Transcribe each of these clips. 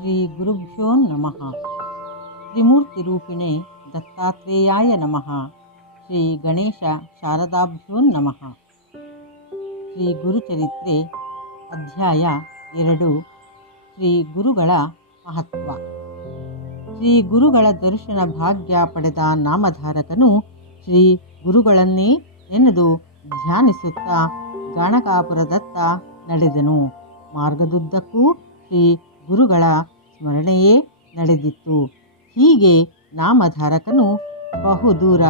ಶ್ರೀ ಗುರುಭ್ಯೋ ನಮಃ. ತ್ರಿಮೂರ್ತಿರೂಪಿಣೆ ದತ್ತಾತ್ರೇಯಾಯ ನಮಃ. ಶ್ರೀ ಗಣೇಶ ಶಾರದಾಭ್ಯೋ ನಮಃ. ಶ್ರೀ ಗುರುಚರಿತ್ರೆ ಅಧ್ಯಾಯ 2. ಶ್ರೀ ಗುರುಗಳ ಮಹತ್ವ. ಶ್ರೀ ಗುರುಗಳ ದರ್ಶನ ಭಾಗ್ಯ ಪಡೆದ ನಾಮಧಾರಕನು ಶ್ರೀ ಗುರುಗಳನ್ನೇ ನೆನೆದು ಧ್ಯಾನಿಸುತ್ತಾ ಗಾಣಗಾಪುರದತ್ತ ನಡೆದನು. ಮಾರ್ಗದುದ್ದಕ್ಕೂ ಶ್ರೀ ಗುರುಗಳ ಸ್ಮರಣೆಯೇ ನಡೆದಿತ್ತು. ಹೀಗೆ ನಾಮಧಾರಕನು ಬಹುದೂರ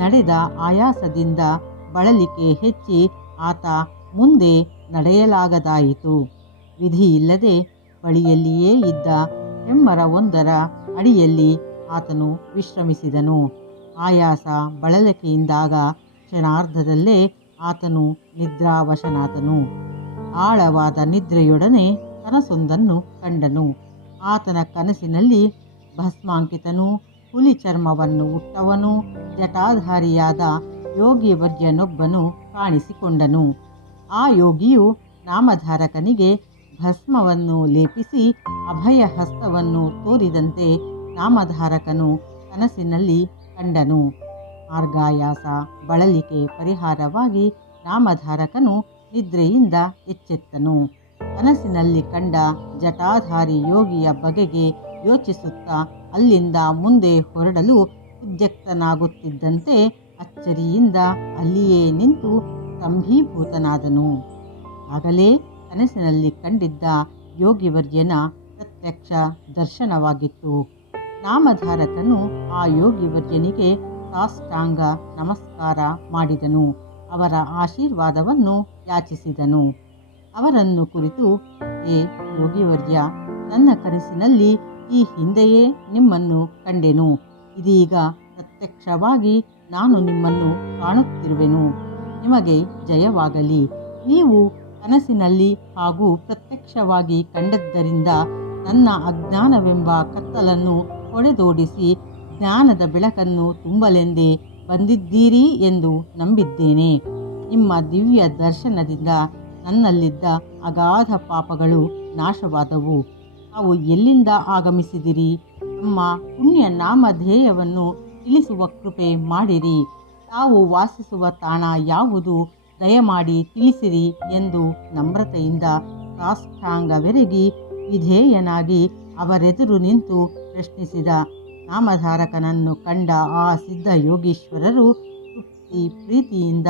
ನಡೆದ ಆಯಾಸದಿಂದ ಬಳಲಿಕೆ ಹೆಚ್ಚಿ ಆತ ಮುಂದೆ ನಡೆಯಲಾಗದಾಯಿತು. ವಿಧಿಯಿಲ್ಲದೆ ಬಳಿಯಲ್ಲಿಯೇ ಇದ್ದ ಹೆಮ್ಮರವೊಂದರ ಅಡಿಯಲ್ಲಿ ಆತನು ವಿಶ್ರಮಿಸಿದನು. ಆಯಾಸ ಬಳಲಿಕೆಯಿಂದಾಗ ಕ್ಷಣಾರ್ಧದಲ್ಲೇ ಆತನು ನಿದ್ರಾವಶನಾದನು. ಆಳವಾದ ನಿದ್ರೆಯೊಡನೆ ಕನಸೊಂದನ್ನು ಕಂಡನು. ಆತನ ಕನಸಿನಲ್ಲಿ ಭಸ್ಮಾಂಕಿತನೂ ಹುಲಿ ಚರ್ಮವನ್ನು ಉಟ್ಟವನೂ ಜಟಾಧಾರಿಯಾದ ಯೋಗಿವರ್ಯನೊಬ್ಬನು ಕಾಣಿಸಿಕೊಂಡನು. ಆ ಯೋಗಿಯು ನಾಮಧಾರಕನಿಗೆ ಭಸ್ಮವನ್ನು ಲೇಪಿಸಿ ಅಭಯ ಹಸ್ತವನ್ನು ತೋರಿದಂತೆ ನಾಮಧಾರಕನು ಕನಸಿನಲ್ಲಿ ಕಂಡನು. ಮಾರ್ಗಾಯಾಸ ಬಳಲಿಕೆ ಪರಿಹಾರವಾಗಿ ನಾಮಧಾರಕನು ನಿದ್ರೆಯಿಂದ ಎಚ್ಚೆತ್ತನು. ಕನಸಿನಲ್ಲಿ ಕಂಡ ಜಟಾಧಾರಿ ಯೋಗಿಯ ಬಗೆಗೆ ಯೋಚಿಸುತ್ತಾ ಅಲ್ಲಿಂದ ಮುಂದೆ ಹೊರಡಲು ಉದ್ಯಕ್ತನಾಗುತ್ತಿದ್ದಂತೆ ಅಚ್ಚರಿಯಿಂದ ಅಲ್ಲಿಯೇ ನಿಂತು ಸ್ತಂಭೀಭೂತನಾದನು. ಆಗಲೇ ಕನಸಿನಲ್ಲಿ ಕಂಡಿದ್ದ ಯೋಗಿವರ್ಯನ ಪ್ರತ್ಯಕ್ಷ ದರ್ಶನವಾಗಿತ್ತು. ನಾಮಧಾರಕನು ಆ ಯೋಗಿವರ್ಯನಿಗೆ ಸಾಷ್ಟಾಂಗ ನಮಸ್ಕಾರ ಮಾಡಿದನು. ಅವರ ಆಶೀರ್ವಾದವನ್ನು ಯಾಚಿಸಿದನು. ಅವರನ್ನು ಕುರಿತು, ಏ ಯೋಗಿವರ್ಯ, ನನ್ನ ಕನಸಿನಲ್ಲಿ ಈ ಹಿಂದೆಯೇ ನಿಮ್ಮನ್ನು ಕಂಡೆನು. ಇದೀಗ ಪ್ರತ್ಯಕ್ಷವಾಗಿ ನಾನು ನಿಮ್ಮನ್ನು ಕಾಣುತ್ತಿರುವೆನು. ನಿಮಗೆ ಜಯವಾಗಲಿ. ನೀವು ಕನಸಿನಲ್ಲಿ ಹಾಗೂ ಪ್ರತ್ಯಕ್ಷವಾಗಿ ಕಂಡದ್ದರಿಂದ ನನ್ನ ಅಜ್ಞಾನವೆಂಬ ಕತ್ತಲನ್ನು ಹೊಡೆದೋಡಿಸಿ ಜ್ಞಾನದ ಬೆಳಕನ್ನು ತುಂಬಲೆಂದೇ ಬಂದಿದ್ದೀರಿ ಎಂದು ನಂಬಿದ್ದೇನೆ. ನಿಮ್ಮ ದಿವ್ಯ ದರ್ಶನದಿಂದ ನನ್ನಲ್ಲಿದ್ದ ಅಗಾಧ ಪಾಪಗಳು ನಾಶವಾದವು. ತಾವು ಎಲ್ಲಿಂದ ಆಗಮಿಸಿದಿರಿ? ನಮ್ಮ ಪುಣ್ಯ ನಾಮಧೇಯವನ್ನು ತಿಳಿಸುವ ಕೃಪೆ ಮಾಡಿರಿ. ತಾವು ವಾಸಿಸುವ ತಾಣ ಯಾವುದು? ದಯಮಾಡಿ ತಿಳಿಸಿರಿ ಎಂದು ನಮ್ರತೆಯಿಂದ ಸಾಷ್ಟಾಂಗವೆರಗಿ ವಿಧೇಯನಾಗಿ ಅವರೆದುರು ನಿಂತು ಪ್ರಶ್ನಿಸಿದ ನಾಮಧಾರಕನನ್ನು ಕಂಡ ಆ ಸಿದ್ಧ ಯೋಗೀಶ್ವರರು ತೃಪ್ತಿ ಪ್ರೀತಿಯಿಂದ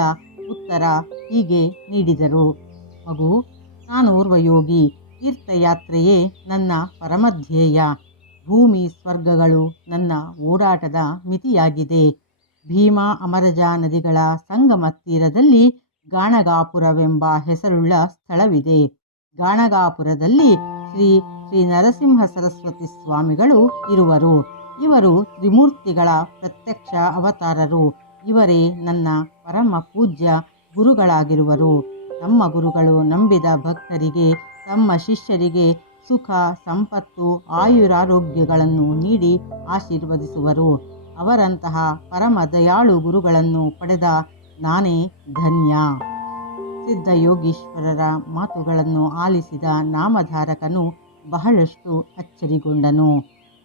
ಉತ್ತರ ಹೀಗೆ ನೀಡಿದರು. ಮಗು, ನಾನೋರ್ವ ಯೋಗಿ. ತೀರ್ಥಯಾತ್ರೆಯೇ ನನ್ನ ಪರಮಧ್ಯೇಯ. ಭೂಮಿ ಸ್ವರ್ಗಗಳು ನನ್ನ ಓಡಾಟದ ಮಿತಿಯಾಗಿದೆ. ಭೀಮಾ ಅಮರಜಾ ನದಿಗಳ ಸಂಗಮ ತೀರದಲ್ಲಿ ಗಾಣಗಾಪುರವೆಂಬ ಹೆಸರುಳ್ಳ ಸ್ಥಳವಿದೆ. ಗಾಣಗಾಪುರದಲ್ಲಿ ಶ್ರೀ ಶ್ರೀ ನರಸಿಂಹ ಸರಸ್ವತಿ ಸ್ವಾಮಿಗಳು ಇರುವರು. ಇವರು ತ್ರಿಮೂರ್ತಿಗಳ ಪ್ರತ್ಯಕ್ಷ ಅವತಾರರು. ಇವರೇ ನನ್ನ ಪರಮ ಪೂಜ್ಯ ಗುರುಗಳಾಗಿರುವರು. ನಮ್ಮ ಗುರುಗಳು ನಂಬಿದ ಭಕ್ತರಿಗೆ, ತಮ್ಮ ಶಿಷ್ಯರಿಗೆ ಸುಖ ಸಂಪತ್ತು ಆಯುರಾರೋಗ್ಯಗಳನ್ನು ನೀಡಿ ಆಶೀರ್ವದಿಸುವರು. ಅವರಂತಹ ಪರಮ ದಯಾಳು ಗುರುಗಳನ್ನು ಪಡೆದ ನಾನೇ ಧನ್ಯ. ಸಿದ್ಧ ಯೋಗೀಶ್ವರರ ಮಾತುಗಳನ್ನು ಆಲಿಸಿದ ನಾಮಧಾರಕನು ಬಹಳಷ್ಟು ಅಚ್ಚರಿಗೊಂಡನು.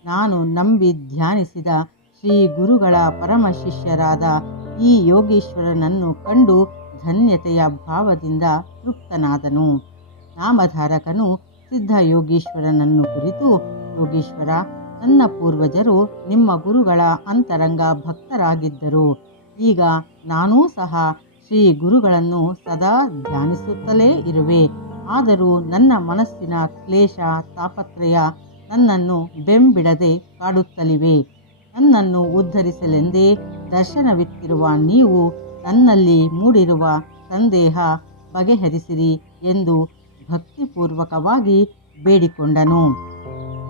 ನಾನು ನಂಬಿ ಧ್ಯಾನಿಸಿದ ಶ್ರೀ ಗುರುಗಳ ಪರಮ ಶಿಷ್ಯರಾದ ಈ ಯೋಗೀಶ್ವರನನ್ನು ಕಂಡು ಧನ್ಯತೆಯ ಭಾವದಿಂದ ತೃಪ್ತನಾದನು. ನಾಮಧಾರಕನು ಸಿದ್ಧ ಯೋಗೀಶ್ವರನನ್ನು ಕುರಿತು, ಯೋಗೀಶ್ವರ, ನನ್ನ ಪೂರ್ವಜರು ನಿಮ್ಮ ಗುರುಗಳ ಅಂತರಂಗ ಭಕ್ತರಾಗಿದ್ದರು. ಈಗ ನಾನೂ ಸಹ ಶ್ರೀ ಗುರುಗಳನ್ನು ಸದಾ ಧ್ಯಾನಿಸುತ್ತಲೇ ಇರುವೆ. ಆದರೂ ನನ್ನ ಮನಸ್ಸಿನ ಕ್ಲೇಶ ತಾಪತ್ರಯ ನನ್ನನ್ನು ಬೆಂಬಿಡದೆ ಕಾಡುತ್ತಲಿವೆ. ನನ್ನನ್ನು ಉದ್ಧರಿಸಲೆಂದೇ ದರ್ಶನವಿತ್ತಿರುವ ನೀವು ನನ್ನಲ್ಲಿ ಮೂಡಿರುವ ಸಂದೇಹ ಬಗೆಹರಿಸಿರಿ ಎಂದು ಭಕ್ತಿಪೂರ್ವಕವಾಗಿ ಬೇಡಿಕೊಂಡನು.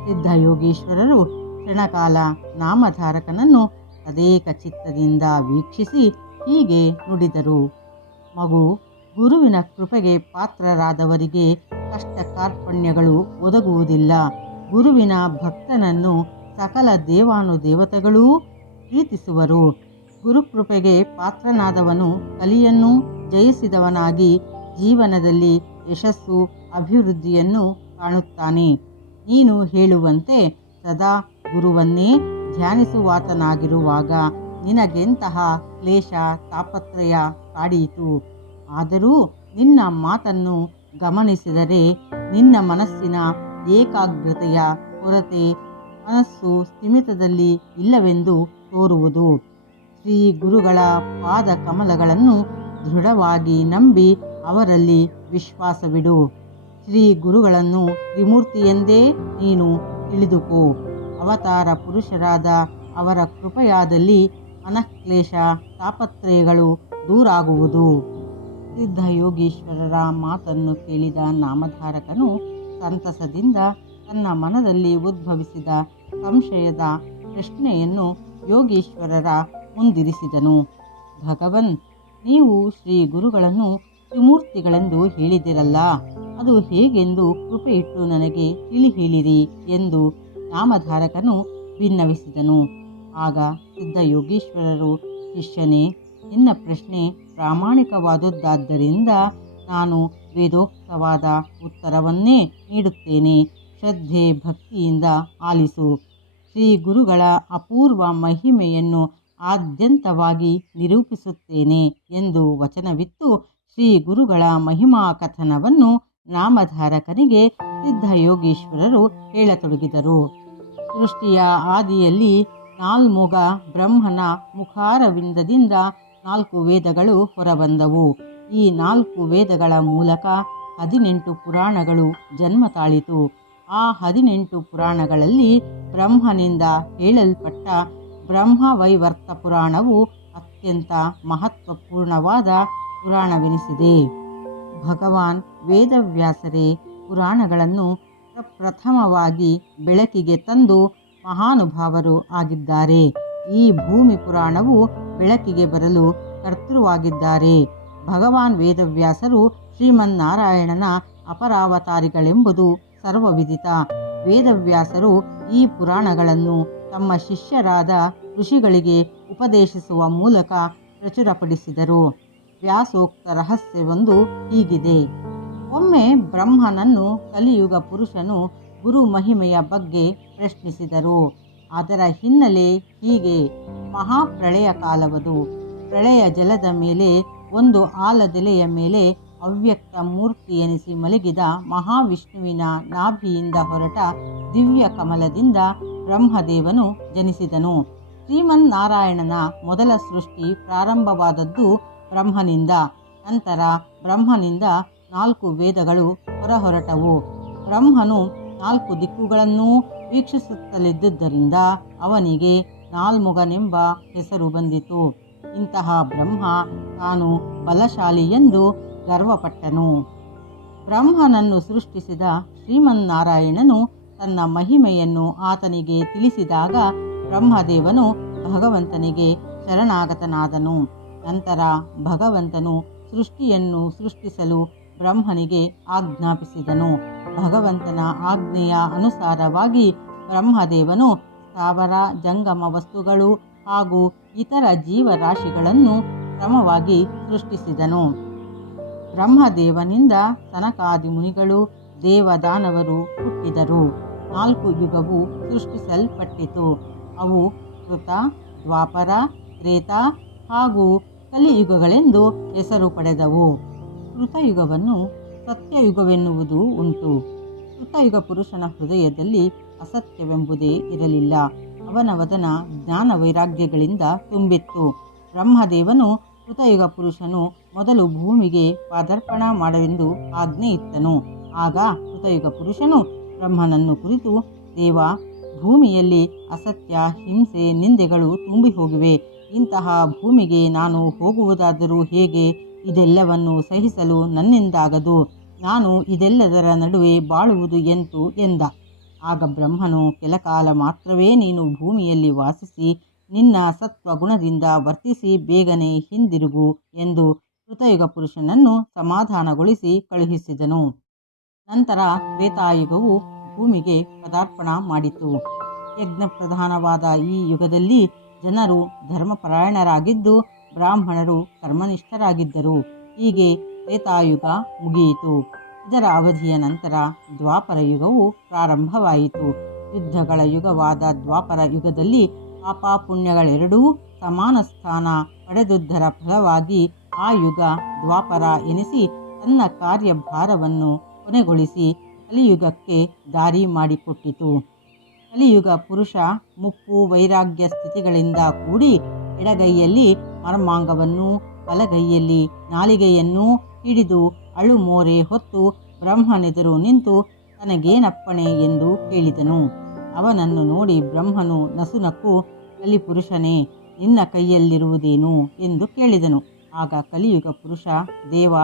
ಸಿದ್ಧಯೋಗೀಶ್ವರರು ಕ್ಷಣಕಾಲ ನಾಮಧಾರಕನನ್ನು ತದೇಕ ಚಿತ್ತದಿಂದ ವೀಕ್ಷಿಸಿ ಹೀಗೆ ನುಡಿದರು. ಮಗು, ಗುರುವಿನ ಕೃಪೆಗೆ ಪಾತ್ರರಾದವರಿಗೆ ಕಷ್ಟ ಕಾರ್ಪಣ್ಯಗಳು ಒದಗುವುದಿಲ್ಲ. ಗುರುವಿನ ಭಕ್ತನನ್ನು ಸಕಲ ದೇವಾನುದೇವತೆಗಳೂ ಪ್ರೀತಿಸುವರು. ಗುರುಕೃಪೆಗೆ ಪಾತ್ರನಾದವನು ಕಲಿಯನ್ನು ಜಯಿಸಿದವನಾಗಿ ಜೀವನದಲ್ಲಿ ಯಶಸ್ಸು ಅಭಿವೃದ್ಧಿಯನ್ನು ಕಾಣುತ್ತಾನೆ. ನೀನು ಹೇಳುವಂತೆ ಸದಾ ಗುರುವನ್ನೇ ಧ್ಯಾನಿಸುವಾತನಾಗಿರುವಾಗ ನಿನಗೆಂತಹ ಕ್ಲೇಶ ತಾಪತ್ರಯ ಕಾಡೀತು. ಆದರೂ ನಿನ್ನ ಮಾತನ್ನು ಗಮನಿಸಿದರೆ ನಿನ್ನ ಮನಸ್ಸಿನ ಏಕಾಗ್ರತೆಯ ಕೊರತೆ, ಮನಸ್ಸು ಸ್ಥಿಮಿತದಲ್ಲಿ ಇಲ್ಲವೆಂದು ತೋರುವುದು. ಶ್ರೀ ಗುರುಗಳ ಪಾದ ಕಮಲಗಳನ್ನು ದೃಢವಾಗಿ ನಂಬಿ ಅವರಲ್ಲಿ ವಿಶ್ವಾಸವಿಡು. ಶ್ರೀ ಗುರುಗಳನ್ನು ತ್ರಿಮೂರ್ತಿಯೆಂದೇ ನೀನು ತಿಳಿದುಕೋ. ಅವತಾರ ಪುರುಷರಾದ ಅವರ ಕೃಪೆಯಾದಲ್ಲಿ ಮನಃಕ್ಲೇಶ ತಾಪತ್ರಯಗಳು ದೂರಾಗುವುದು. ಸಿದ್ಧಯೋಗೀಶ್ವರರ ಮಾತನ್ನು ಕೇಳಿದ ನಾಮಧಾರಕನು ಸಂತಸದಿಂದ ತನ್ನ ಮನದಲ್ಲಿ ಉದ್ಭವಿಸಿದ ಸಂಶಯದ ಪ್ರಶ್ನೆಯನ್ನು ಯೋಗೀಶ್ವರರ ಮುಂದಿರಿಸಿದನು. ಭಗವನ್, ನೀವು ಶ್ರೀ ಗುರುಗಳನ್ನು ತ್ರಿಮೂರ್ತಿಗಳೆಂದು ಹೇಳಿದಿರಲ್ಲ, ಅದು ಹೇಗೆಂದು ಕೃಪೆಯಿಟ್ಟು ನನಗೆ ತಿಳಿ ಹೇಳಿರಿ ಎಂದು ನಾಮಧಾರಕನು ಭಿನ್ನವಿಸಿದನು. ಆಗ ಸಿದ್ಧಯೋಗೀಶ್ವರರು, ಶಿಷ್ಯನೇ, ನಿನ್ನ ಪ್ರಶ್ನೆ ಪ್ರಾಮಾಣಿಕವಾದುದಾದ್ದರಿಂದ ನಾನು ವೇದೋಕ್ತವಾದ ಉತ್ತರವನ್ನೇ ನೀಡುತ್ತೇನೆ. ಶ್ರದ್ಧೆ ಭಕ್ತಿಯಿಂದ ಆಲಿಸು. ಶ್ರೀ ಗುರುಗಳ ಅಪೂರ್ವ ಮಹಿಮೆಯನ್ನು ಆದ್ಯಂತವಾಗಿ ನಿರೂಪಿಸುತ್ತೇನೆ ಎಂದು ವಚನವಿತ್ತು ಶ್ರೀ ಗುರುಗಳ ಮಹಿಮಾ ಕಥನವನ್ನು ನಾಮಧಾರಕನಿಗೆ ಸಿದ್ಧಯೋಗೀಶ್ವರರು ಹೇಳತೊಡಗಿದರು. ಸೃಷ್ಟಿಯ ಆದಿಯಲ್ಲಿ ನಾಲ್ಮುಗ ಬ್ರಹ್ಮನ ಮುಖಾರವಿಂದದಿಂದ 4 ವೇದಗಳು ಹೊರಬಂದವು. ಈ 4 ವೇದಗಳ ಮೂಲಕ 18 ಪುರಾಣಗಳು ಜನ್ಮ ತಾಳಿತು. ಆ 18 ಪುರಾಣಗಳಲ್ಲಿ ಬ್ರಹ್ಮನಿಂದ ಹೇಳಲ್ಪಟ್ಟ ಬ್ರಹ್ಮವೈವರ್ತ ಪುರಾಣವು ಅತ್ಯಂತ ಮಹತ್ವಪೂರ್ಣವಾದ ಪುರಾಣವೆನಿಸಿದೆ. ಭಗವಾನ್ ವೇದವ್ಯಾಸರೇ ಪುರಾಣಗಳನ್ನು ಪ್ರಪ್ರಥಮವಾಗಿ ಬೆಳಕಿಗೆ ತಂದು ಮಹಾನುಭಾವರು ಆಗಿದ್ದಾರೆ. ಈ ಭೂಮಿ ಪುರಾಣವು ಬೆಳಕಿಗೆ ಬರಲು ಕರ್ತೃವಾಗಿದ್ದಾರೆ. ಭಗವಾನ್ ವೇದವ್ಯಾಸರು ಶ್ರೀಮನ್ನಾರಾಯಣನ ಅಪರಾವತಾರಿಗಳೆಂಬುದು ಸರ್ವವಿದಿತ. ವೇದವ್ಯಾಸರು ಈ ಪುರಾಣಗಳನ್ನು ತಮ್ಮ ಶಿಷ್ಯರಾದ ಋಷಿಗಳಿಗೆ ಉಪದೇಶಿಸುವ ಮೂಲಕ ಪ್ರಚುರಪಡಿಸಿದರು. ವ್ಯಾಸೋಕ್ತ ರಹಸ್ಯವೊಂದು ಹೀಗಿದೆ. ಒಮ್ಮೆ ಬ್ರಹ್ಮನನ್ನು ಕಲಿಯುಗ ಪುರುಷನು ಗುರು ಮಹಿಮೆಯ ಬಗ್ಗೆ ಪ್ರಶ್ನಿಸಿದರು. ಅದರ ಹಿನ್ನೆಲೆ ಹೀಗೆ: ಮಹಾಪ್ರಳಯ ಕಾಲವದು. ಪ್ರಳಯ ಜಲದ ಮೇಲೆ ಒಂದು ಆಲದೆಲೆಯ ಮೇಲೆ ಅವ್ಯಕ್ತ ಮೂರ್ತಿ ಎನಿಸಿ ಮಲಗಿದ ಮಹಾವಿಷ್ಣುವಿನ ನಾಭಿಯಿಂದ ಹೊರಟ ದಿವ್ಯ ಕಮಲದಿಂದ ಬ್ರಹ್ಮದೇವನು ಜನಿಸಿದನು. ಶ್ರೀಮನ್ನಾರಾಯಣನ ಮೊದಲ ಸೃಷ್ಟಿ ಪ್ರಾರಂಭವಾದದ್ದು ಬ್ರಹ್ಮನಿಂದ. ನಂತರ ಬ್ರಹ್ಮನಿಂದ 4 ವೇದಗಳು ಹೊರಹೊರಟವು. ಬ್ರಹ್ಮನು 4 ದಿಕ್ಕುಗಳನ್ನೂ ವೀಕ್ಷಿಸುತ್ತಲಿದ್ದುದರಿಂದ ಅವನಿಗೆ ನಾಲ್ಮುಗನೆಂಬ ಹೆಸರು ಬಂದಿತು. ಇಂತಹ ಬ್ರಹ್ಮ ತಾನು ಬಲಶಾಲಿ ಎಂದು ಗರ್ವಪಟ್ಟನು. ಬ್ರಹ್ಮನನ್ನು ಸೃಷ್ಟಿಸಿದ ಶ್ರೀಮನ್ನಾರಾಯಣನು ತನ್ನ ಮಹಿಮೆಯನ್ನು ಆತನಿಗೆ ತಿಳಿಸಿದಾಗ ಬ್ರಹ್ಮದೇವನು ಭಗವಂತನಿಗೆ ಶರಣಾಗತನಾದನು. ನಂತರ ಭಗವಂತನು ಸೃಷ್ಟಿಯನ್ನು ಸೃಷ್ಟಿಸಲು ಬ್ರಹ್ಮನಿಗೆ ಆಜ್ಞಾಪಿಸಿದನು. ಭಗವಂತನ ಆಜ್ಞೆಯ ಅನುಸಾರವಾಗಿ ಬ್ರಹ್ಮದೇವನು ಸ್ಥಾವರ ಜಂಗಮ ವಸ್ತುಗಳು ಹಾಗೂ ಇತರ ಜೀವರಾಶಿಗಳನ್ನು ಕ್ರಮವಾಗಿ ಸೃಷ್ಟಿಸಿದನು. ಬ್ರಹ್ಮದೇವನಿಂದ ಸನಕಾದಿ ಮುನಿಗಳು, ದೇವದಾನವರು ಹುಟ್ಟಿದರು. 4 ಯುಗವು ಸೃಷ್ಟಿಸಲ್ಪಟ್ಟಿತು. ಅವು ಕೃತ, ದ್ವಾಪರ, ತ್ರೇತ ಹಾಗೂ ಕಲಿಯುಗಗಳೆಂದು ಹೆಸರು ಪಡೆದವು. ಕೃತಯುಗವನ್ನು ಸತ್ಯಯುಗವೆನ್ನುವುದು ಉಂಟು. ಕೃತಯುಗ ಪುರುಷನ ಹೃದಯದಲ್ಲಿ ಅಸತ್ಯವೆಂಬುದೇ ಇರಲಿಲ್ಲ. ಅವನ ವದನ ಜ್ಞಾನ ವೈರಾಗ್ಯಗಳಿಂದ ತುಂಬಿತ್ತು. ಬ್ರಹ್ಮದೇವನು ಕೃತಯುಗ ಪುರುಷನು ಮೊದಲು ಭೂಮಿಗೆ ಪಾದಾರ್ಪಣ ಮಾಡವೆಂದು ಆಜ್ಞೆ ಇತ್ತನು. ಆಗ ಕೃತಯುಗ ಪುರುಷನು ಬ್ರಹ್ಮನನ್ನು ಕುರಿತು, ದೇವ, ಭೂಮಿಯಲ್ಲಿ ಅಸತ್ಯ, ಹಿಂಸೆ, ನಿಂದೆಗಳು ತುಂಬಿ ಹೋಗಿವೆ. ಇಂತಹ ಭೂಮಿಗೆ ನಾನು ಹೋಗುವುದಾದರೂ ಹೇಗೆ? ಇದೆಲ್ಲವನ್ನು ಸಹಿಸಲು ನನ್ನಿಂದಾಗದು. ನಾನು ಇದೆಲ್ಲದರ ನಡುವೆ ಬಾಳುವುದು ಎಂತು ಎಂದ. ಆಗ ಬ್ರಹ್ಮನು, ಕೆಲಕಾಲ ಮಾತ್ರವೇ ನೀನು ಭೂಮಿಯಲ್ಲಿ ವಾಸಿಸಿ ನಿನ್ನ ಸತ್ವಗುಣದಿಂದ ವರ್ತಿಸಿ ಬೇಗನೆ ಹಿಂದಿರುಗು ಎಂದು ಕೃತಯುಗ ಪುರುಷನನ್ನು ಸಮಾಧಾನಗೊಳಿಸಿ ಕಳುಹಿಸಿದನು. ನಂತರ ತ್ರೇತಾಯುಗವು ಭೂಮಿಗೆ ಪದಾರ್ಪಣ ಮಾಡಿತು. ಯಜ್ಞ ಪ್ರಧಾನವಾದ ಈ ಯುಗದಲ್ಲಿ ಜನರು ಧರ್ಮಪರಾಯಣರಾಗಿದ್ದು ಬ್ರಾಹ್ಮಣರು ಕರ್ಮನಿಷ್ಠರಾಗಿದ್ದರು. ಹೀಗೆ ತ್ರೇತಾಯುಗ ಮುಗಿಯಿತು. ಇದರ ಅವಧಿಯ ನಂತರ ದ್ವಾಪರ ಯುಗವು ಪ್ರಾರಂಭವಾಯಿತು. ಯುದ್ಧಗಳ ಯುಗವಾದ ದ್ವಾಪರ ಯುಗದಲ್ಲಿ ಪಾಪ ಪುಣ್ಯಗಳೆರಡೂ ಸಮಾನ ಸ್ಥಾನ ಪಡೆದುದರ ಫಲವಾಗಿ ಆ ಯುಗ ದ್ವಾಪರ ಎನಿಸಿ ತನ್ನ ಕಾರ್ಯಭಾರವನ್ನು ಕೊನೆಗೊಳಿಸಿ ಕಲಿಯುಗಕ್ಕೆ ದಾರಿ ಮಾಡಿಕೊಟ್ಟಿತು. ಕಲಿಯುಗ ಪುರುಷ ಮುಪ್ಪು ವೈರಾಗ್ಯ ಸ್ಥಿತಿಗಳಿಂದ ಕೂಡಿ ಎಡಗೈಯಲ್ಲಿ ಮರ್ಮಾಂಗವನ್ನು ಬಲಗೈಯಲ್ಲಿ ನಾಲಿಗೆಯನ್ನು ಹಿಡಿದು ಅಳುಮೋರೆ ಹೊತ್ತು ಬ್ರಹ್ಮನೆದುರು ನಿಂತು ತನಗೇನಪ್ಪಣೆ ಎಂದು ಕೇಳಿದನು. ಅವನನ್ನು ನೋಡಿ ಬ್ರಹ್ಮನು ನಸುನಕ್ಕು, ಕಲಿಪುರುಷನೇ, ನಿನ್ನ ಕೈಯಲ್ಲಿರುವುದೇನು ಎಂದು ಕೇಳಿದನು. ಆಗ ಕಲಿಯುಗ ಪುರುಷ, ದೇವ,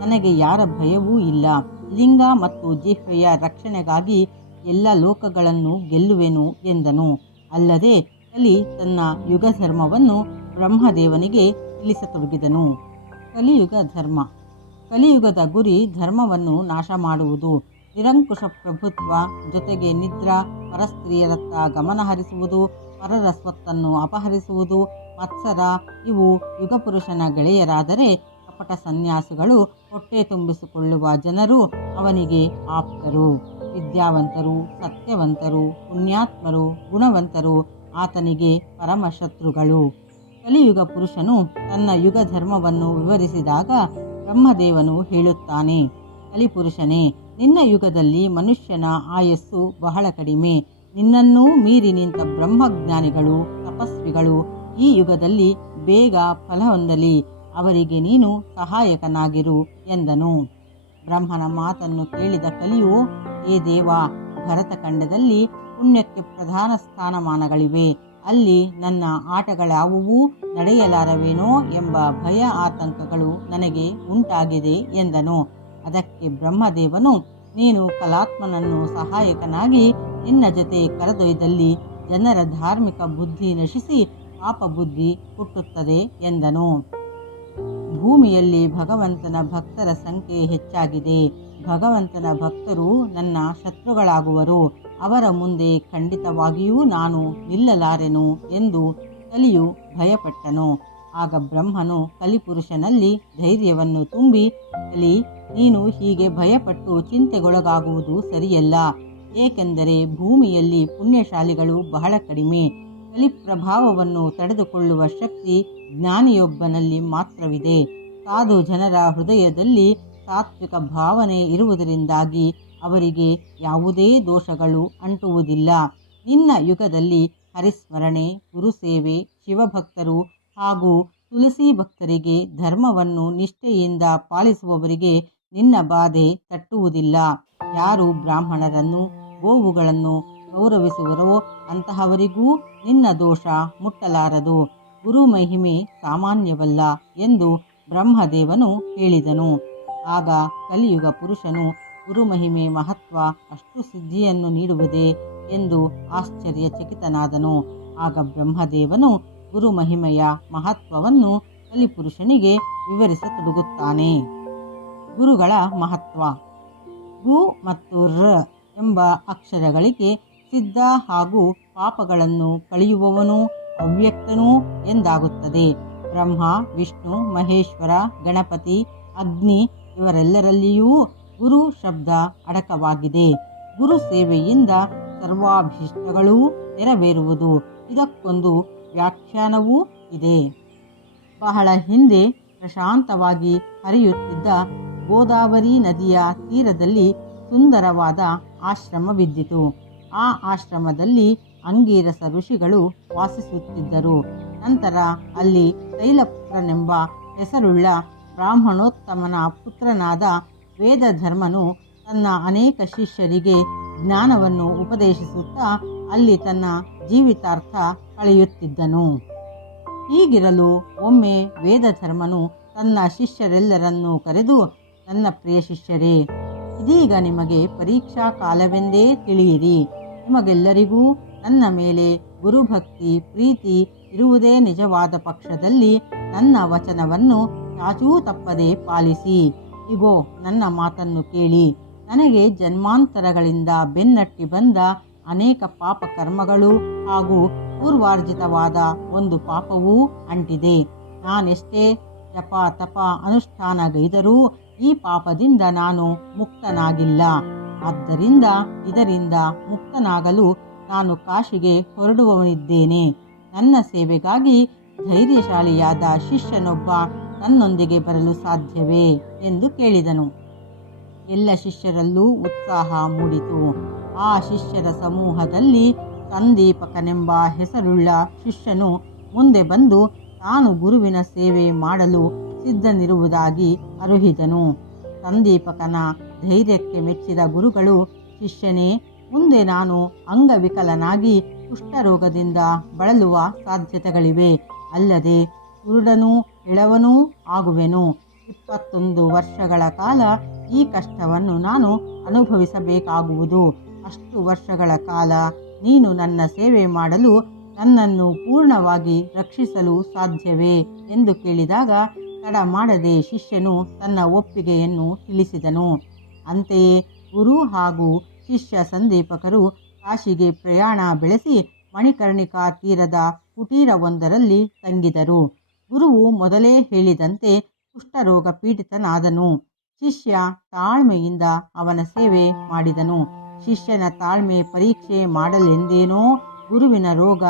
ನನಗೆ ಯಾರ ಭಯವೂ ಇಲ್ಲ. ಲಿಂಗ ಮತ್ತು ಜಿಹ್ವೆಯ ರಕ್ಷಣೆಗಾಗಿ ಎಲ್ಲ ಲೋಕಗಳನ್ನು ಗೆಲ್ಲುವೆನು ಎಂದನು. ಅಲ್ಲದೆ ಕಲಿ ತನ್ನ ಯುಗ ಧರ್ಮವನ್ನು ಬ್ರಹ್ಮದೇವನಿಗೆ ತಿಳಿಸತೊಡಗಿದನು. ಕಲಿಯುಗ ಧರ್ಮ. ಕಲಿಯುಗದ ಗುರಿ ಧರ್ಮವನ್ನು ನಾಶ ಮಾಡುವುದು. ನಿರಂಕುಶ ಪ್ರಭುತ್ವ ಜೊತೆಗೆ ನಿದ್ರಾ, ಪರಸ್ತ್ರೀಯರತ್ತ ಗಮನ ಹರಿಸುವುದು, ಪರರ ಸ್ವತ್ತನ್ನು ಅಪಹರಿಸುವುದು, ಮತ್ಸರ ಇವು ಯುಗಪುರುಷನ ಗೆಳೆಯರಾದರೆ ಕಪಟ ಸನ್ಯಾಸಿಗಳು, ಹೊಟ್ಟೆ ತುಂಬಿಸಿಕೊಳ್ಳುವ ಜನರು ಅವನಿಗೆ ಆಪ್ತರು. ವಿದ್ಯಾವಂತರು, ಸತ್ಯವಂತರು, ಪುಣ್ಯಾತ್ಮರು, ಗುಣವಂತರು ಆತನಿಗೆ ಪರಮಶತ್ರುಗಳು. ಕಲಿಯುಗ ಪುರುಷನು ತನ್ನ ಯುಗ ಧರ್ಮವನ್ನು ವಿವರಿಸಿದಾಗ ಬ್ರಹ್ಮದೇವನು ಹೇಳುತ್ತಾನೆ, ಕಲಿಪುರುಷನೇ, ನಿನ್ನ ಯುಗದಲ್ಲಿ ಮನುಷ್ಯನ ಆಯಸ್ಸು ಬಹಳ ಕಡಿಮೆ. ನಿನ್ನನ್ನೂ ಮೀರಿ ನಿಂತ ಬ್ರಹ್ಮಜ್ಞಾನಿಗಳು, ತಪಸ್ವಿಗಳು ಈ ಯುಗದಲ್ಲಿ ಬೇಗ ಫಲ ಹೊಂದಲಿ. ಅವರಿಗೆ ನೀನು ಸಹಾಯಕನಾಗಿರು ಎಂದನು. ಬ್ರಹ್ಮನ ಮಾತನ್ನು ಕೇಳಿದ ಕಲಿಯು, ಏ ದೇವ, ಭರತಖಂಡದಲ್ಲಿ ಪುಣ್ಯಕ್ಕೆ ಪ್ರಧಾನ ಸ್ಥಾನಮಾನಗಳಿವೆ. ಅಲ್ಲಿ ನನ್ನ ಆಟಗಳ್ಯಾವುವೂ ನಡೆಯಲಾರವೇನೋ ಎಂಬ ಭಯ ಆತಂಕಗಳು ನನಗೆ ಉಂಟಾಗಿದೆ ಎಂದನು. ಅದಕ್ಕೆ ಬ್ರಹ್ಮದೇವನು, ನೀನು ಕಲಾತ್ಮನನ್ನು ಸಹಾಯಕನಾಗಿ ನಿನ್ನ ಜೊತೆ ಕರೆದೊಯ್ದಲ್ಲಿ ಜನರ ಧಾರ್ಮಿಕ ಬುದ್ಧಿ ನಶಿಸಿ ಪಾಪ ಬುದ್ಧಿ ಹುಟ್ಟುತ್ತದೆ ಎಂದನು. ಭೂಮಿಯಲ್ಲಿ ಭಗವಂತನ ಭಕ್ತರ ಸಂಖ್ಯೆ ಹೆಚ್ಚಾಗಿದೆ. ಭಗವಂತನ ಭಕ್ತರು ನನ್ನ ಶತ್ರುಗಳಾಗುವರು. ಅವರ ಮುಂದೆ ಖಂಡಿತವಾಗಿಯೂ ನಾನು ನಿಲ್ಲಲಾರೆನು ಎಂದು ಕಲಿಯು ಭಯಪಟ್ಟನು. ಆಗ ಬ್ರಹ್ಮನು ಕಲಿಪುರುಷನಲ್ಲಿ ಧೈರ್ಯವನ್ನು ತುಂಬಿ, ಕಲಿ, ನೀನು ಹೀಗೆ ಭಯಪಟ್ಟು ಚಿಂತೆಗೊಳಗಾಗುವುದು ಸರಿಯಲ್ಲ. ಏಕೆಂದರೆ ಭೂಮಿಯಲ್ಲಿ ಪುಣ್ಯಶಾಲಿಗಳು ಬಹಳ ಕಡಿಮೆ. ಕಲಿಪ್ರಭಾವವನ್ನು ತಡೆದುಕೊಳ್ಳುವ ಶಕ್ತಿ ಜ್ಞಾನಿಯೊಬ್ಬನಲ್ಲಿ ಮಾತ್ರವಿದೆ. ಸಾಧು ಜನರ ಹೃದಯದಲ್ಲಿ ಸಾತ್ವಿಕ ಭಾವನೆ ಇರುವುದರಿಂದಾಗಿ ಅವರಿಗೆ ಯಾವುದೇ ದೋಷಗಳು ಅಂಟುವುದಿಲ್ಲ. ನಿನ್ನ ಯುಗದಲ್ಲಿ ಹರಿಸ್ಮರಣೆ, ಗುರುಸೇವೆ, ಶಿವಭಕ್ತರು ಹಾಗೂ ತುಳಸಿ ಭಕ್ತರಿಗೆ ಧರ್ಮವನ್ನು ನಿಷ್ಠೆಯಿಂದ ಪಾಲಿಸುವವರಿಗೆ ನಿನ್ನ ಬಾಧೆ ತಟ್ಟುವುದಿಲ್ಲ. ಯಾರು ಬ್ರಾಹ್ಮಣರನ್ನು, ಗೋವುಗಳನ್ನು ಗೌರವಿಸುವರೋ ಅಂತಹವರಿಗೂ ನಿನ್ನ ದೋಷ ಮುಟ್ಟಲಾರದು. ಗುರು ಮಹಿಮೆ ಸಾಮಾನ್ಯವಲ್ಲ ಎಂದು ಬ್ರಹ್ಮದೇವನು ಹೇಳಿದನು. ಆಗ ಕಲಿಯುಗ ಪುರುಷನು, ಗುರುಮಹಿಮೆ ಮಹತ್ವ ಅಷ್ಟು ಸಿದ್ಧಿಯನ್ನು ನೀಡುವುದೇ ಎಂದು ಆಶ್ಚರ್ಯಚಕಿತನಾದನು. ಆಗ ಬ್ರಹ್ಮದೇವನು ಗುರುಮಹಿಮೆಯ ಮಹತ್ವವನ್ನು ಕಲಿಪುರುಷನಿಗೆ ವಿವರಿಸತೊಡಗುತ್ತಾನೆ. ಗುರುಗಳ ಮಹತ್ವ. ಗು ಮತ್ತು ರ ಎಂಬ ಅಕ್ಷರಗಳಿಗೆ ಸಿದ್ಧ ಹಾಗೂ ಪಾಪಗಳನ್ನು ಕಳೆಯುವವನು, ಅವ್ಯಕ್ತನೂ ಎಂದಾಗುತ್ತದೆ. ಬ್ರಹ್ಮ, ವಿಷ್ಣು, ಮಹೇಶ್ವರ, ಗಣಪತಿ, ಅಗ್ನಿ ಇವರೆಲ್ಲರಲ್ಲಿಯೂ ಗುರು ಶಬ್ದ ಅಡಕವಾಗಿದೆ. ಗುರು ಸೇವೆಯಿಂದ ಸರ್ವಾಭೀಷ್ಟಗಳೂ ನೆರವೇರುವುದು. ಇದಕ್ಕೊಂದು ವ್ಯಾಖ್ಯಾನವೂ ಇದೆ. ಬಹಳ ಹಿಂದೆ ಪ್ರಶಾಂತವಾಗಿ ಹರಿಯುತ್ತಿದ್ದ ಗೋದಾವರಿ ನದಿಯ ತೀರದಲ್ಲಿ ಸುಂದರವಾದ ಆಶ್ರಮವಿದ್ದಿತು. ಆ ಆಶ್ರಮದಲ್ಲಿ ಅಂಗೀರಸ ಋಷಿಗಳು ವಾಸಿಸುತ್ತಿದ್ದರು. ನಂತರ ಅಲ್ಲಿ ತೈಲಪುತ್ರನೆಂಬ ಹೆಸರುಳ್ಳ ಬ್ರಾಹ್ಮಣೋತ್ತಮನ ಪುತ್ರನಾದ ವೇದಧರ್ಮನು ತನ್ನ ಅನೇಕ ಶಿಷ್ಯರಿಗೆ ಜ್ಞಾನವನ್ನು ಉಪದೇಶಿಸುತ್ತಾ ಅಲ್ಲಿ ತನ್ನ ಜೀವಿತಾರ್ಥ ಕಳೆಯುತ್ತಿದ್ದನು. ಹೀಗಿರಲು ಒಮ್ಮೆ ವೇದಧರ್ಮನು ತನ್ನ ಶಿಷ್ಯರೆಲ್ಲರನ್ನೂ ಕರೆದು, ನನ್ನ ಪ್ರಿಯ ಶಿಷ್ಯರೇ, ಇದೀಗ ನಿಮಗೆ ಪರೀಕ್ಷಾ ಕಾಲವೆಂದೇ ತಿಳಿಯಿರಿ. ನಿಮಗೆಲ್ಲರಿಗೂ ನನ್ನ ಮೇಲೆ ಗುರುಭಕ್ತಿ ಪ್ರೀತಿ ಇರುವುದೇ ನಿಜವಾದ ಪಕ್ಷದಲ್ಲಿ ನನ್ನ ವಚನವನ್ನು ಚಾಚೂ ತಪ್ಪದೆ ಪಾಲಿಸಿ. ಇಗೋ, ನನ್ನ ಮಾತನ್ನು ಕೇಳಿ. ನನಗೆ ಜನ್ಮಾಂತರಗಳಿಂದ ಬೆನ್ನಟ್ಟಿ ಬಂದ ಅನೇಕ ಪಾಪ ಕರ್ಮಗಳು ಹಾಗೂ ಪೂರ್ವಾರ್ಜಿತವಾದ ಒಂದು ಪಾಪವೂ ಅಂಟಿದೆ. ನಾನೆಷ್ಟೇ ಜಪ ತಪ ಅನುಷ್ಠಾನಗೈದರೂ ಈ ಪಾಪದಿಂದ ನಾನು ಮುಕ್ತನಾಗಿಲ್ಲ. ಆದ್ದರಿಂದ ಇದರಿಂದ ಮುಕ್ತನಾಗಲು ನಾನು ಕಾಶಿಗೆ ಹೊರಡುವವನಿದ್ದೇನೆ. ನನ್ನ ಸೇವೆಗಾಗಿ ಧೈರ್ಯಶಾಲಿಯಾದ ಶಿಷ್ಯನೊಬ್ಬ ನನ್ನೊಂದಿಗೆ ಬರಲು ಸಾಧ್ಯವೇ ಎಂದು ಕೇಳಿದನು. ಎಲ್ಲ ಶಿಷ್ಯರಲ್ಲೂ ಉತ್ಸಾಹ ಮೂಡಿತು. ಆ ಶಿಷ್ಯರ ಸಮೂಹದಲ್ಲಿ ಸಂದೀಪಕನೆಂಬ ಹೆಸರುಳ್ಳ ಶಿಷ್ಯನು ಮುಂದೆ ಬಂದು ತಾನು ಗುರುವಿನ ಸೇವೆ ಮಾಡಲು ಸಿದ್ಧನಿರುವುದಾಗಿ ಅರುಹಿದನು. ಸಂದೀಪಕನ ಧೈರ್ಯಕ್ಕೆ ಮೆಚ್ಚಿದ ಗುರುಗಳು, ಶಿಷ್ಯನೇ, ಮುಂದೆ ನಾನು ಅಂಗವಿಕಲನಾಗಿ ಕುಷ್ಠರೋಗದಿಂದ ಬಳಲುವ ಸಾಧ್ಯತೆಗಳಿವೆ. ಅಲ್ಲದೆ ಕುರುಡನೂ ಎಳವನೂ ಆಗುವೆನು. 21 ವರ್ಷಗಳ ಕಾಲ ಈ ಕಷ್ಟವನ್ನು ನಾನು ಅನುಭವಿಸಬೇಕಾಗುವುದು. ಅಷ್ಟು ವರ್ಷಗಳ ಕಾಲ ನೀನು ನನ್ನ ಸೇವೆ ಮಾಡಲು ನನ್ನನ್ನು ಪೂರ್ಣವಾಗಿ ರಕ್ಷಿಸಲು ಸಾಧ್ಯವೇ ಎಂದು ಕೇಳಿದಾಗ ತಡ ಮಾಡದೆ ಶಿಷ್ಯನು ತನ್ನ ಒಪ್ಪಿಗೆಯನ್ನು ತಿಳಿಸಿದನು. ಅಂತೆಯೇ ಗುರು ಹಾಗೂ ಶಿಷ್ಯ ಸಂದೀಪಕರು ಕಾಶಿಗೆ ಪ್ರಯಾಣ ಬೆಳೆಸಿ ಮಣಿಕರ್ಣಿಕಾ ತೀರದ ಕುಟೀರವೊಂದರಲ್ಲಿ ತಂಗಿದರು. ಗುರುವು ಮೊದಲೇ ಹೇಳಿದಂತೆ ಕುಷ್ಠರೋಗ ಪೀಡಿತನಾದನು. ಶಿಷ್ಯ ತಾಳ್ಮೆಯಿಂದ ಅವನ ಸೇವೆ ಮಾಡಿದನು. ಶಿಷ್ಯನ ತಾಳ್ಮೆ ಪರೀಕ್ಷೆ ಮಾಡಲೆಂದೇನೋ ಗುರುವಿನ ರೋಗ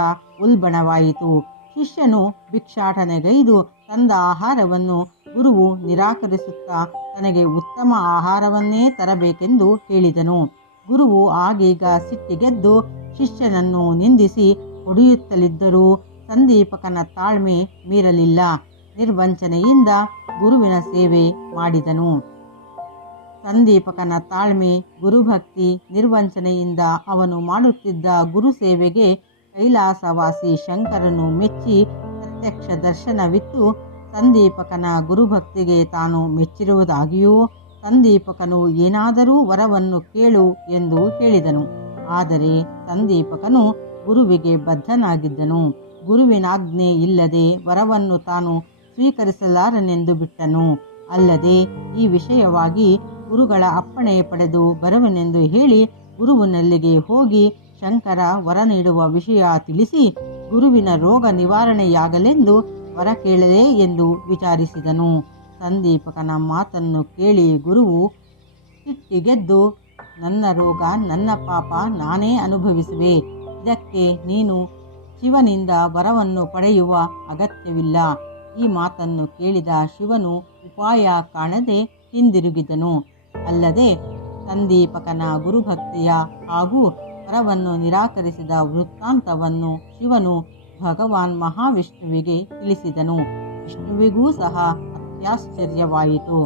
ಉಲ್ಬಣವಾಯಿತು. ಶಿಷ್ಯನು ಭಿಕ್ಷಾಟನೆಗೈದು ತಂದ ಆಹಾರವನ್ನು ಗುರುವು ನಿರಾಕರಿಸುತ್ತಾ ತನಗೆ ಉತ್ತಮ ಆಹಾರವನ್ನೇ ತರಬೇಕೆಂದು ಹೇಳಿದನು. ಗುರುವು ಆಗೀಗ ಸಿಟ್ಟಿಗೆದ್ದು ಶಿಷ್ಯನನ್ನು ನಿಂದಿಸಿ ಹೊಡೆಯುತ್ತಲಿದ್ದರೂ ಸಂದೀಪಕನ ತಾಳ್ಮೆ ಮೀರಲಿಲ್ಲ. ನಿರ್ವಂಚನೆಯಿಂದ ಗುರುವಿನ ಸೇವೆ ಮಾಡಿದನು. ಸಂದೀಪಕನ ತಾಳ್ಮೆ, ಗುರುಭಕ್ತಿ, ನಿರ್ವಂಚನೆಯಿಂದ ಅವನು ಮಾಡುತ್ತಿದ್ದ ಗುರು ಸೇವೆಗೆ ಕೈಲಾಸವಾಸಿ ಶಂಕರನು ಮೆಚ್ಚಿ ಪ್ರತ್ಯಕ್ಷ ದರ್ಶನವಿತ್ತು ಸಂದೀಪಕನ ಗುರುಭಕ್ತಿಗೆ ತಾನು ಮೆಚ್ಚಿರುವುದಾಗಿಯೂ ಸಂದೀಪಕನು ಏನಾದರೂ ವರವನ್ನು ಕೇಳು ಎಂದು ಹೇಳಿದನು. ಆದರೆ ಸಂದೀಪಕನು ಗುರುವಿಗೆ ಬದ್ಧನಾಗಿದ್ದನು. ಗುರುವಿನಾಜ್ಞೆ ಇಲ್ಲದೆ ವರವನ್ನು ತಾನು ಸ್ವೀಕರಿಸಲಾರನೆಂದು ಬಿಟ್ಟನು. ಅಲ್ಲದೆ ಈ ವಿಷಯವಾಗಿ ಗುರುಗಳ ಅಪ್ಪಣೆ ಪಡೆದು ಬರುವೆನೆಂದು ಹೇಳಿ ಗುರುವಿನಲ್ಲಿಗೆ ಹೋಗಿ ಶಂಕರ ವರ ನೀಡುವ ವಿಷಯ ತಿಳಿಸಿ ಗುರುವಿನ ರೋಗ ನಿವಾರಣೆಯಾಗಲೆಂದು ವರ ಕೇಳಲೇ ಎಂದು ವಿಚಾರಿಸಿದನು. ಸಂದೀಪಕನ ಮಾತನ್ನು ಕೇಳಿ ಗುರುವು ಸಿಟ್ಟಿಗೆದ್ದು, ನನ್ನ ರೋಗ ನನ್ನ ಪಾಪ ನಾನೇ ಅನುಭವಿಸುವೆ. ಇದಕ್ಕೆ ನೀನು ಶಿವನಿಂದ ವರವನ್ನು ಪಡೆಯುವ ಅಗತ್ಯವಿಲ್ಲ. ಈ ಮಾತನ್ನು ಕೇಳಿದ ಶಿವನು ಉಪಾಯ ಕಾಣದೆ ಹಿಂದಿರುಗಿದನು. ಅಲ್ಲದೆ ಸಂದೀಪಕನ ಗುರುಭಕ್ತಿಯ ಹಾಗೂ ವರವನ್ನು ನಿರಾಕರಿಸಿದ ವೃತ್ತಾಂತವನ್ನು ಶಿವನು ಭಗವಾನ್ ಮಹಾವಿಷ್ಣುವಿಗೆ ತಿಳಿಸಿದನು. ವಿಷ್ಣುವಿಗೂ ಸಹ ಅತ್ಯಾಶ್ಚರ್ಯವಾಯಿತು.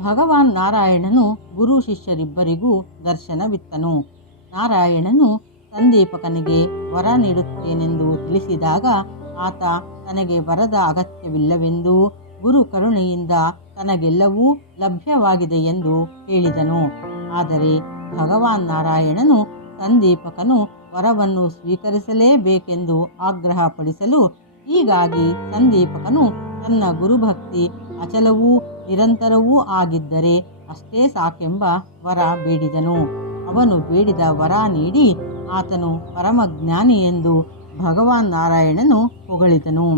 ಭಗವಾನ್ ನಾರಾಯಣನು ಗುರು ಶಿಷ್ಯರಿಬ್ಬರಿಗೂ ದರ್ಶನವಿತ್ತನು. ನಾರಾಯಣನು ಸಂದೀಪಕನಿಗೆ ವರ ನೀಡುತ್ತೇನೆಂದು ತಿಳಿಸಿದಾಗ ಆತ ತನಗೆ ವರದ ಅಗತ್ಯವಿಲ್ಲವೆಂದೂ ಗುರು ಕರುಣೆಯಿಂದ ತನಗೆಲ್ಲವೂ ಲಭ್ಯವಾಗಿದೆ ಎಂದು ಹೇಳಿದನು. ಆದರೆ ಭಗವಾನ್ ನಾರಾಯಣನು ಸಂದೀಪಕನು ವರವನ್ನು ಸ್ವೀಕರಿಸಲೇಬೇಕೆಂದು ಆಗ್ರಹಪಡಿಸಲು, ಹೀಗಾಗಿ ಸಂದೀಪಕನು ತನ್ನ ಗುರುಭಕ್ತಿ ಅಚಲವೂ ನಿರಂತರವೂ ಆಗಿದ್ದರೆ ಅಷ್ಟೇ ಸಾಕೆಂಬ ವರ ಬೇಡಿದನು. ಅವನು ಬೇಡಿದ ವರ ನೀಡಿ ಆತನು ಪರಮಜ್ಞಾನಿ ಎಂದು ಭಗವಾನ್ ನಾರಾಯಣನು ಹೊಗಳಿದನು.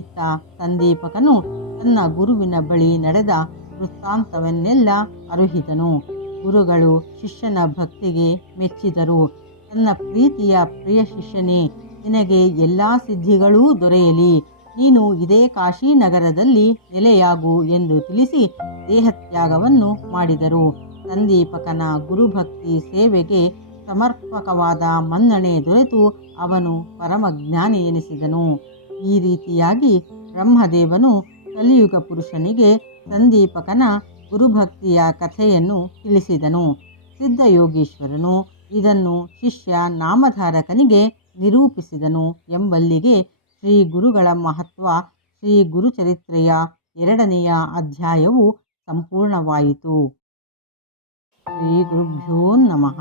ಇತ್ತ ಸಂದೀಪಕನು ತನ್ನ ಗುರುವಿನ ಬಳಿ ನಡೆದ ವೃತ್ತಾಂತವನ್ನೆಲ್ಲ ಅರುಹಿದನು. ಗುರುಗಳು ಶಿಷ್ಯನ ಭಕ್ತಿಗೆ ಮೆಚ್ಚಿದರು. ತನ್ನ ಪ್ರೀತಿಯ ಪ್ರಿಯ ಶಿಷ್ಯನೇ, ನಿನಗೆ ಎಲ್ಲ ಸಿದ್ಧಿಗಳೂ ದೊರೆಯಲಿ. ನೀನು ಇದೇ ಕಾಶಿನಗರದಲ್ಲಿ ನೆಲೆಯಾಗು ಎಂದು ತಿಳಿಸಿ ದೇಹತ್ಯಾಗವನ್ನು ಮಾಡಿದರು. ಸಂದೀಪಕನ ಗುರುಭಕ್ತಿ ಸೇವೆಗೆ ಸಮರ್ಪಕವಾದ ಮನ್ನಣೆ ದೊರೆತು ಅವನು ಪರಮಜ್ಞಾನಿ ಎನಿಸಿದನು. ಈ ರೀತಿಯಾಗಿ ಬ್ರಹ್ಮದೇವನು ಕಲಿಯುಗ ಪುರುಷನಿಗೆ ಸಂದೀಪಕನ ಗುರುಭಕ್ತಿಯ ಕಥೆಯನ್ನು ತಿಳಿಸಿದನು. ಸಿದ್ಧಯೋಗೀಶ್ವರನು ಇದನ್ನು ಶಿಷ್ಯ ನಾಮಧಾರಕನಿಗೆ ನಿರೂಪಿಸಿದನು ಎಂಬಲ್ಲಿಗೆ ಶ್ರೀ ಗುರುಗಳ ಮಹತ್ವ ಶ್ರೀ ಗುರುಚರಿತ್ರೆಯ 2ನೆಯ ಅಧ್ಯಾಯವು ಸಂಪೂರ್ಣವಾಯಿತು. ಶ್ರೀ ಗುರುಭ್ಯೋ ನಮಃ.